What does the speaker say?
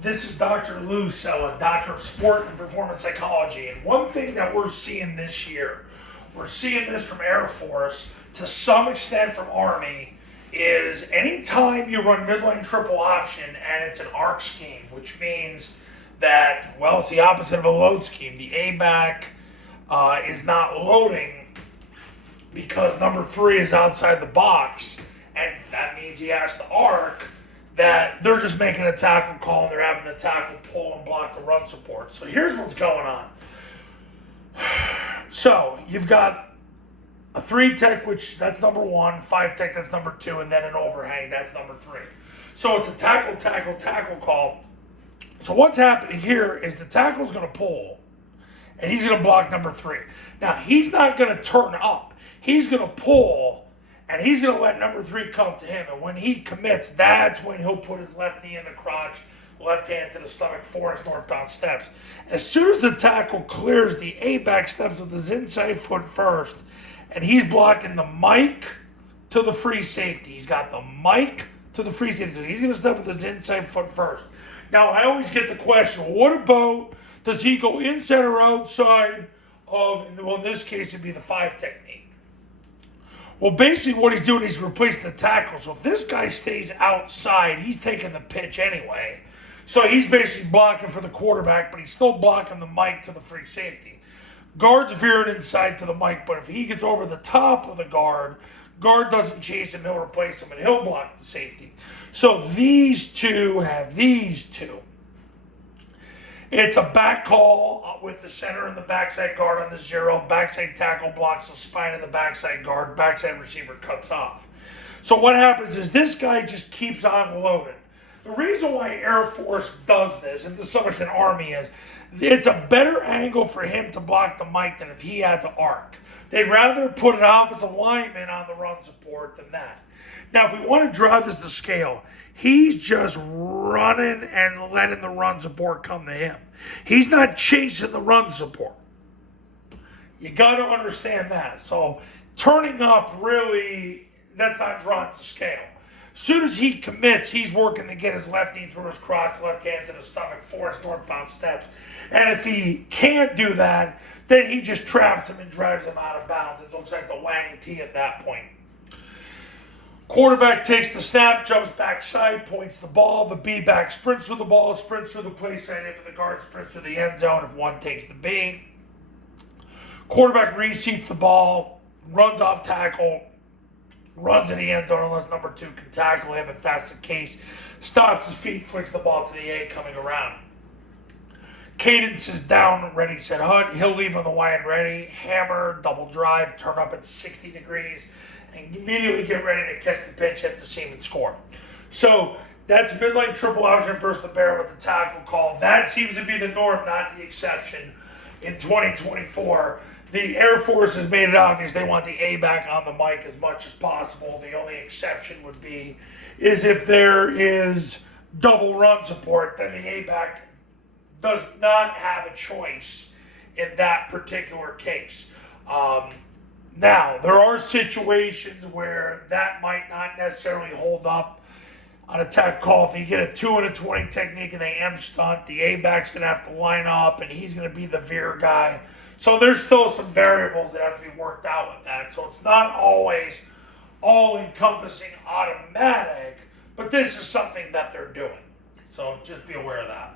This is Dr. Lou Sella, Doctor of Sport and Performance Psychology. And one thing that we're seeing this year, we're seeing this from Air Force, to some extent from Army, is anytime you run midline triple option and it's an arc scheme, which means that, well, it's the opposite of a load scheme. The A-back is not loading because number 3 is outside the box, and that means he has to arc, that they're just making a tackle call and they're having the tackle pull and block the run support. So here's what's going on. So you've got a 3 tech, which that's number 1, 5 tech, that's number 2, and then an overhang, that's number 3. So it's a tackle call. So what's happening here is the tackle's going to pull, and he's going to block number 3. Now, he's not going to turn up. He's going to pull, and he's going to let number 3 come to him. And when he commits, that's when he'll put his left knee in the crotch, left hand to the stomach for his northbound steps. As soon as the tackle clears, the A-back steps with his inside foot first, and he's blocking the mic to the free safety. He's got the mic to the free safety. So he's going to step with his inside foot first. Now, I always get the question, well, what about, does he go inside or outside of, well, in this case, it'd be the 5 technique. Well, basically what he's doing is replacing the tackle. So if this guy stays outside, he's taking the pitch anyway. So he's basically blocking for the quarterback, but he's still blocking the mic to the free safety. Guard's veering inside to the mic, but if he gets over the top of the guard doesn't chase him, he'll replace him, and he'll block the safety. So these two have these two. It's a back call with the center and the backside guard on the 0. Backside tackle blocks the spine of the backside guard. Backside receiver cuts off. So what happens is this guy just keeps on loading. The reason why Air Force does this, and to some extent Army is, it's a better angle for him to block the mic than if he had to arc. They'd rather put an offensive lineman on the run support than that. Now, if we want to drive this to scale, he's just running and letting the run support come to him. He's not chasing the run support. You got to understand that. So turning up, really, that's not drawn to scale. As soon as he commits, he's working to get his left knee through his crotch, left hand to the stomach for his northbound steps. And if he can't do that, then he just traps him and drives him out of bounds. It looks like the Wang T at that point. Quarterback takes the snap, jumps backside, points the ball. The B-back sprints through the ball, sprints through the play side into the guard, sprints through the end zone if one takes the B. Quarterback reseats the ball, runs off tackle, runs in the end zone unless number 2 can tackle him. If that's the case, stops his feet, flicks the ball to the A coming around. Cadence is down, ready, set, hut. He'll leave on the Y and ready. Hammer, double drive, turn up at 60 degrees, and immediately get ready to catch the pitch, hit the seam, and score. So that's midline triple option versus the bear with the tackle call. That seems to be the norm, not the exception in 2024. The Air Force has made it obvious they want the A-back on the mic as much as possible. The only exception would be is if there is double run support, then the A-back does not have a choice in that particular case. Now, there are situations where that might not necessarily hold up on a tech call. If you get a 2 and a 20 technique and they M stunt, the A-back's going to have to line up and he's going to be the veer guy. So there's still some variables that have to be worked out with that. So it's not always all-encompassing automatic, but this is something that they're doing. So just be aware of that.